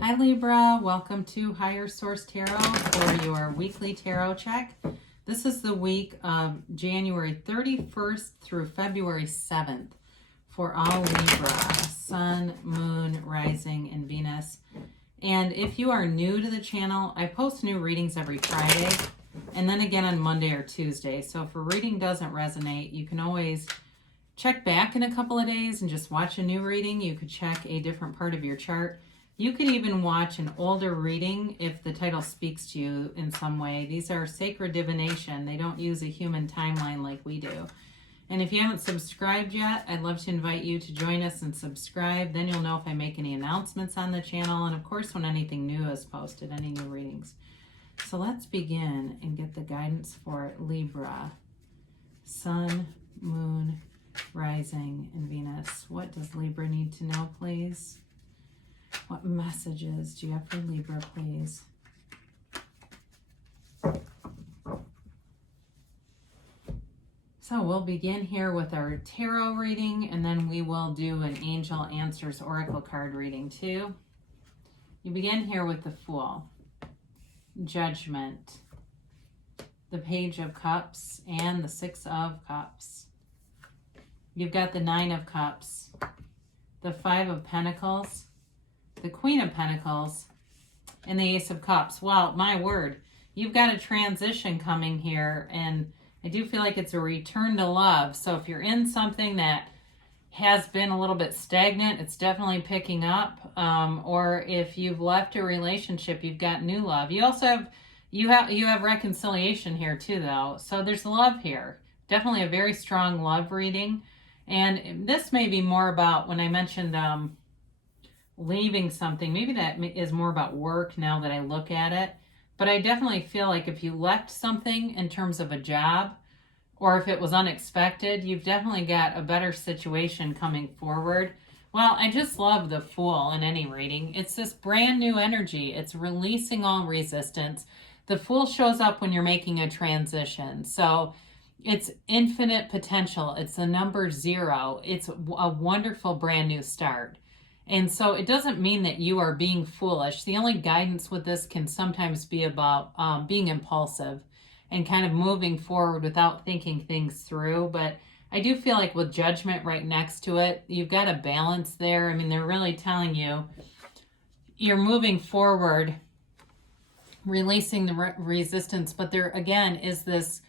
Hi Libra, welcome to Higher Source Tarot for your weekly tarot check. This is the week of January 31st through February 7th for all Libra, Sun, Moon, Rising, and Venus. And if you are new to the channel, I post new readings every Friday and then again on Monday or Tuesday. So if a reading doesn't resonate, you can always check back in a couple of days and just watch a new reading. You could check a different part of your chart. You can even watch an older reading if the title speaks to you in some way. These are sacred divination. They don't use a human timeline like we do. And if you haven't subscribed yet, I'd love to invite you to join us and subscribe. Then you'll know if I make any announcements on the channel, and of course when anything new is posted, any new readings. So let's begin and get the guidance for Libra, Sun, Moon, Rising, and Venus. What does Libra need to know, please? What messages do you have for Libra, please? So we'll begin here with our tarot reading, and then we will do an Angel Answers Oracle card reading too. You begin here with the Fool, Judgment, the Page of Cups, and the Six of Cups. You've got the Nine of Cups, the Five of Pentacles, the Queen of Pentacles, and the Ace of Cups. Well, my word, you've got a transition coming here, and I do feel like it's a return to love. So if you're in something that has been a little bit stagnant, it's definitely picking up. Or if you've left a relationship, you've got new love. You also have reconciliation here too, though. So there's love here. Definitely a very strong love reading. And this may be more about, when I mentioned leaving something, maybe that is more about work now that I look at it. But I definitely feel like if you left something in terms of a job, or if it was unexpected, you've definitely got a better situation coming forward. Well, I just love the Fool in any reading. It's this brand new energy. It's releasing all resistance. The Fool shows up when you're making a transition. So it's infinite potential. It's the number 0. It's a wonderful brand new start. And so it doesn't mean that you are being foolish. The only guidance with this can sometimes be about being impulsive and kind of moving forward without thinking things through. But I do feel like with Judgment right next to it, you've got a balance there. I mean, they're really telling you you're moving forward, releasing the resistance. But there, again, is this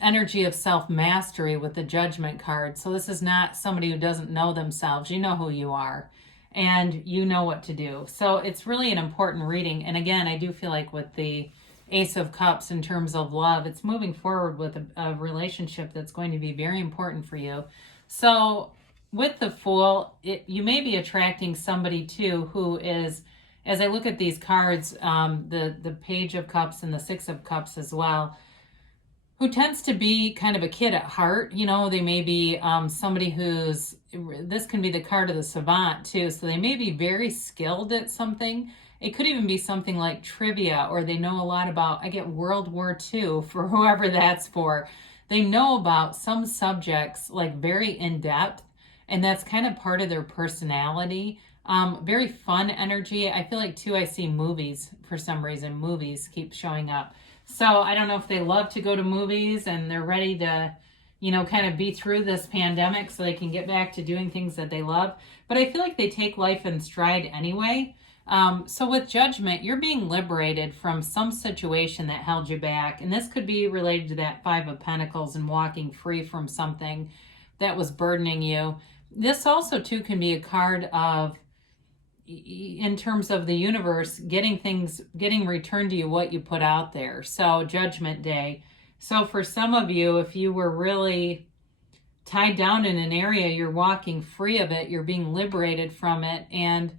energy of self-mastery with the Judgment card. So this is not somebody who doesn't know themselves. You know who you are and you know what to do. So it's really an important reading. And again, I do feel like with the Ace of Cups in terms of love, it's moving forward with a relationship that's going to be very important for you. So with the Fool, you may be attracting somebody too who is, as I look at these cards, the Page of Cups and the Six of Cups as well, who tends to be kind of a kid at heart. You know, they may be somebody who's, this can be the card of the savant too, so they may be very skilled at something. It could even be something like trivia, or they know a lot about, I get World War II for whoever that's for. They know about some subjects like very in-depth, and that's kind of part of their personality. Very fun energy. I feel like too, I see movies for some reason. Movies keep showing up. So I don't know if they love to go to movies and they're ready to, you know, kind of be through this pandemic so they can get back to doing things that they love. But I feel like they take life in stride anyway. So with Judgment, you're being liberated from some situation that held you back. And this could be related to that Five of Pentacles and walking free from something that was burdening you. This also too can be a card of, in terms of the universe, getting returned to you what you put out there. So Judgment Day. So for some of you, if you were really tied down in an area, you're walking free of it, you're being liberated from it, and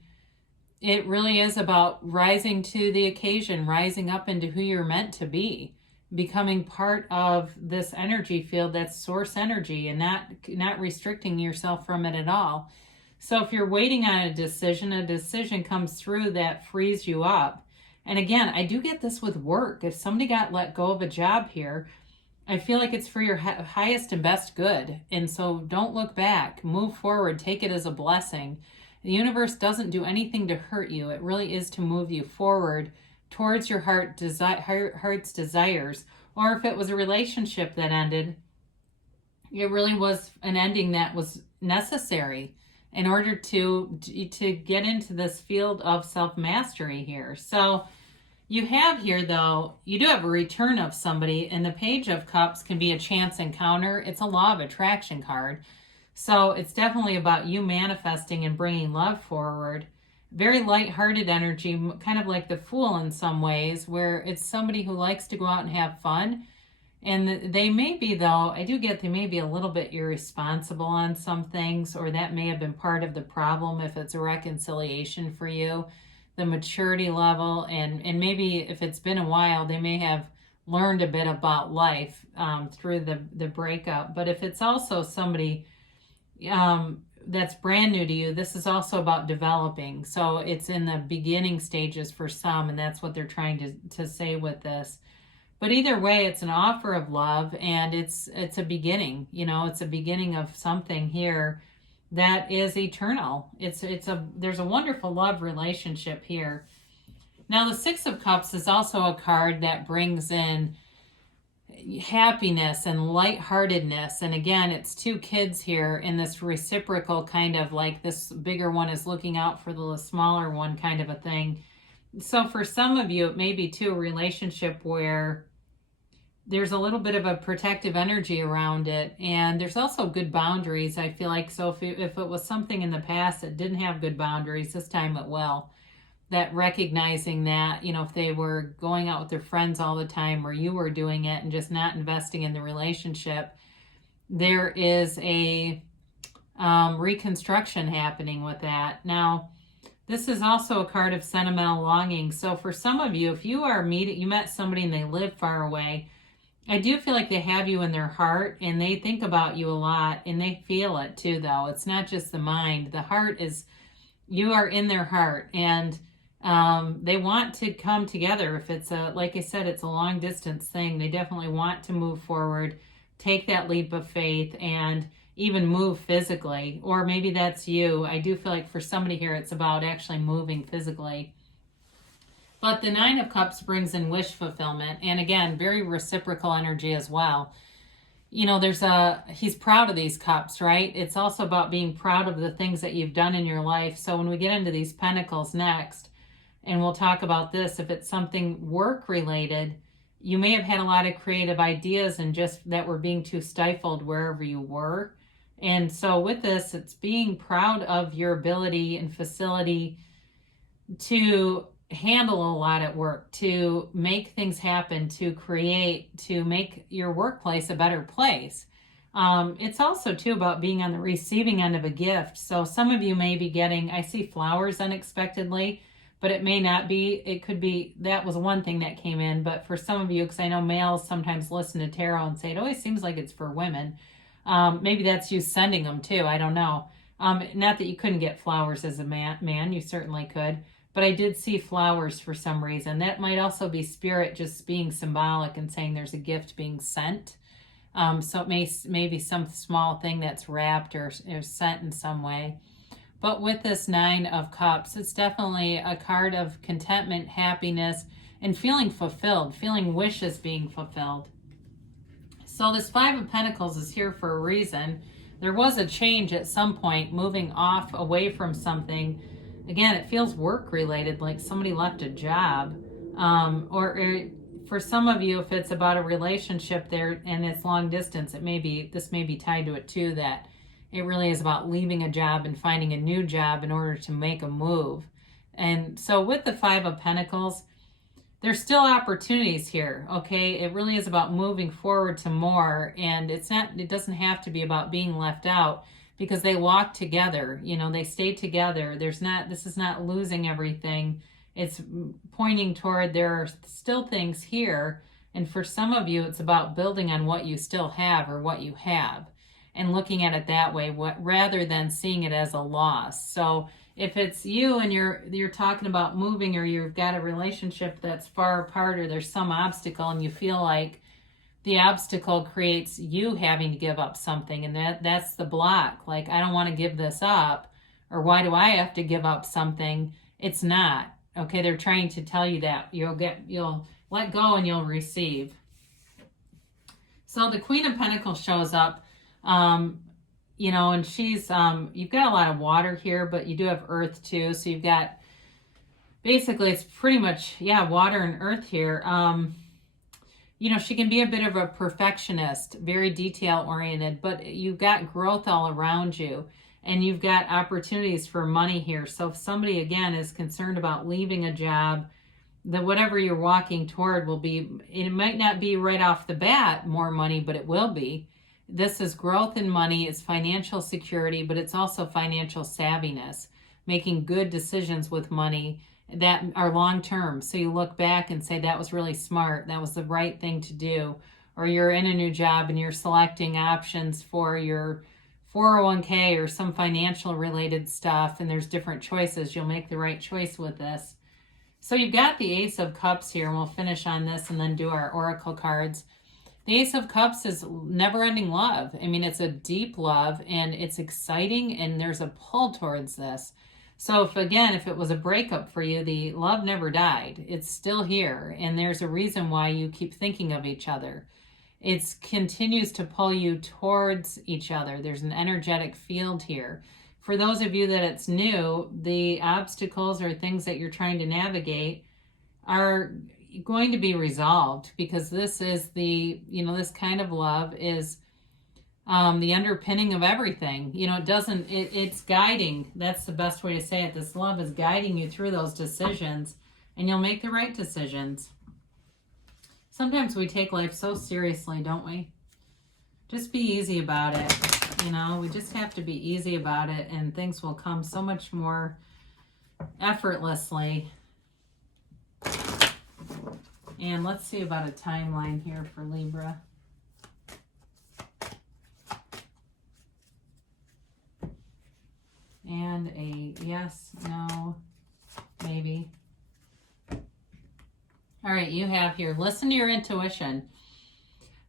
it really is about rising to the occasion, rising up into who you're meant to be, becoming part of this energy field that's source energy, and not restricting yourself from it at all. So if you're waiting on a decision comes through that frees you up. And again, I do get this with work. If somebody got let go of a job here, I feel like it's for your highest and best good. And so don't look back, move forward, take it as a blessing. The universe doesn't do anything to hurt you. It really is to move you forward towards your heart's desires. Or if it was a relationship that ended, it really was an ending that was necessary in order to get into this field of self-mastery here. So you have here, though, you do have a return of somebody, and the Page of Cups can be a chance encounter. It's a law of attraction card. So it's definitely about you manifesting and bringing love forward. Very lighthearted energy, kind of like the Fool in some ways, where it's somebody who likes to go out and have fun. And they may be, though, I do get they may be a little bit irresponsible on some things, or that may have been part of the problem if it's a reconciliation for you. The maturity level, and maybe if it's been a while, they may have learned a bit about life through the breakup. But if it's also somebody that's brand new to you, this is also about developing. So it's in the beginning stages for some, and that's what they're trying to say with this. But either way, it's an offer of love, and it's a beginning. It's a beginning of something here that is eternal. There's a wonderful love relationship here. Now, the Six of Cups is also a card that brings in happiness and lightheartedness. And again, it's two kids here in this reciprocal kind of like this bigger one is looking out for the smaller one kind of a thing. So for some of you, it may be too a relationship where there's a little bit of a protective energy around it, and there's also good boundaries, I feel like. So if it was something in the past that didn't have good boundaries, this time it will. That recognizing that, if they were going out with their friends all the time, or you were doing it and just not investing in the relationship, there is a reconstruction happening with that. Now, this is also a card of sentimental longing. So for some of you, if you met somebody and they live far away, I do feel like they have you in their heart, and they think about you a lot, and they feel it too, though. It's not just the mind. The heart is, you are in their heart, and they want to come together. If it's like I said, it's a long distance thing. They definitely want to move forward, take that leap of faith, and even move physically. Or maybe that's you. I do feel like for somebody here, it's about actually moving physically. But the Nine of Cups brings in wish fulfillment. And again, very reciprocal energy as well. He's proud of these cups, right? It's also about being proud of the things that you've done in your life. So when we get into these pentacles next, and we'll talk about this, if it's something work related, you may have had a lot of creative ideas and just that were being too stifled wherever you were. And so with this, it's being proud of your ability and facility to handle a lot at work, to make things happen, to create, to make your workplace a better place. It's also too about being on the receiving end of a gift. So some of you may be getting, I see flowers unexpectedly, but it may not be. It could be, that was one thing that came in. But for some of you, because I know males sometimes listen to tarot and say, it always seems like it's for women. Maybe that's you sending them too. I don't know. Not that you couldn't get flowers as a man, you certainly could. But I did see flowers for some reason. That might also be spirit just being symbolic and saying there's a gift being sent. So it may be some small thing that's wrapped or sent in some way. But with this Nine of Cups, it's definitely a card of contentment, happiness, and feeling fulfilled, feeling wishes being fulfilled. So this Five of Pentacles is here for a reason. There was a change at some point, moving off away from something. Again, it feels work related, like somebody left a job. For some of you, if it's about a relationship there and it's long distance, this may be tied to it too, that it really is about leaving a job and finding a new job in order to make a move. And so with the Five of Pentacles, there's still opportunities here, okay? It really is about moving forward to more, and it doesn't have to be about being left out, because they walk together, they stay together. This is not losing everything. It's pointing toward there are still things here. And for some of you, it's about building on what you still have or what you have and looking at it that way, rather than seeing it as a loss. So if it's you and you're talking about moving, or you've got a relationship that's far apart, or there's some obstacle and you feel like the obstacle creates you having to give up something, and that's the block. Like, I don't want to give this up, or why do I have to give up something? It's not. Okay, they're trying to tell you that you'll let go and you'll receive. So the Queen of Pentacles shows up, you know, and she's, you've got a lot of water here, but you do have earth too. So you've got, basically it's pretty much, yeah, water and earth here. You know, she can be a bit of a perfectionist, very detail oriented, but you've got growth all around you and you've got opportunities for money here. So if somebody, again, is concerned about leaving a job, that whatever you're walking toward will be, it might not be right off the bat more money, but it will be. This is growth in money, it's financial security, but it's also financial savviness, making good decisions with money that are long term. So you look back and say, that was really smart, that was the right thing to do. Or you're in a new job and you're selecting options for your 401k or some financial related stuff, and there's different choices. You'll make the right choice with this. So you've got the Ace of Cups here, and we'll finish on this and then do our Oracle cards. The Ace of Cups is never-ending love. I mean, it's a deep love, and it's exciting, and there's a pull towards this. So if it was a breakup for you, the love never died. It's still here, and there's a reason why you keep thinking of each other. It continues to pull you towards each other. There's an energetic field here. For those of you that it's new, the obstacles or things that you're trying to navigate are going to be resolved, because this is the, you know, this kind of love is the underpinning of everything. You know, it's guiding. That's the best way to say it. This love is guiding you through those decisions, and you'll make the right decisions. Sometimes we take life so seriously, don't we? Just be easy about it. You know, we just have to be easy about it, and things will come so much more effortlessly. And let's see about a timeline here for Libra. And a yes, no, maybe. All right, you have here, listen to your intuition.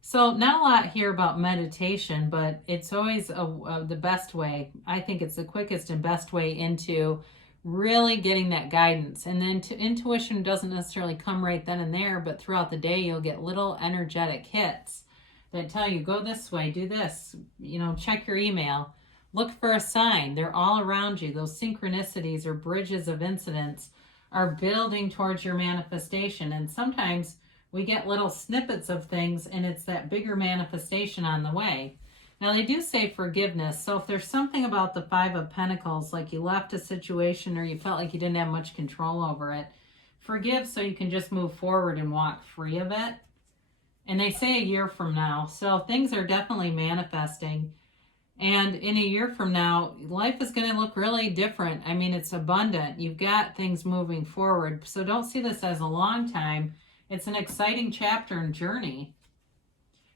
So not a lot here about meditation, but it's always the best way. I think it's the quickest and best way into really getting that guidance. And then intuition doesn't necessarily come right then and there, but throughout the day, you'll get little energetic hits that tell you, go this way, do this, you know, check your email, look for a sign. They're all around you. Those synchronicities or bridges of incidents are building towards your manifestation. And sometimes we get little snippets of things, and it's that bigger manifestation on the way. Now, they do say forgiveness. So if there's something about the Five of Pentacles, like you left a situation or you felt like you didn't have much control over it, forgive so you can just move forward and walk free of it. And they say a year from now. So things are definitely manifesting. And in a year from now, life is going to look really different. I mean, it's abundant. You've got things moving forward. So don't see this as a long time. It's an exciting chapter and journey.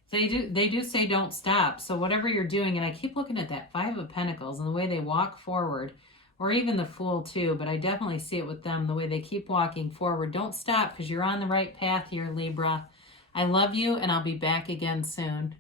They do say don't stop. So whatever you're doing, and I keep looking at that Five of Pentacles and the way they walk forward, or even the Fool too, but I definitely see it with them, the way they keep walking forward. Don't stop, because you're on the right path here, Libra. I love you, and I'll be back again soon.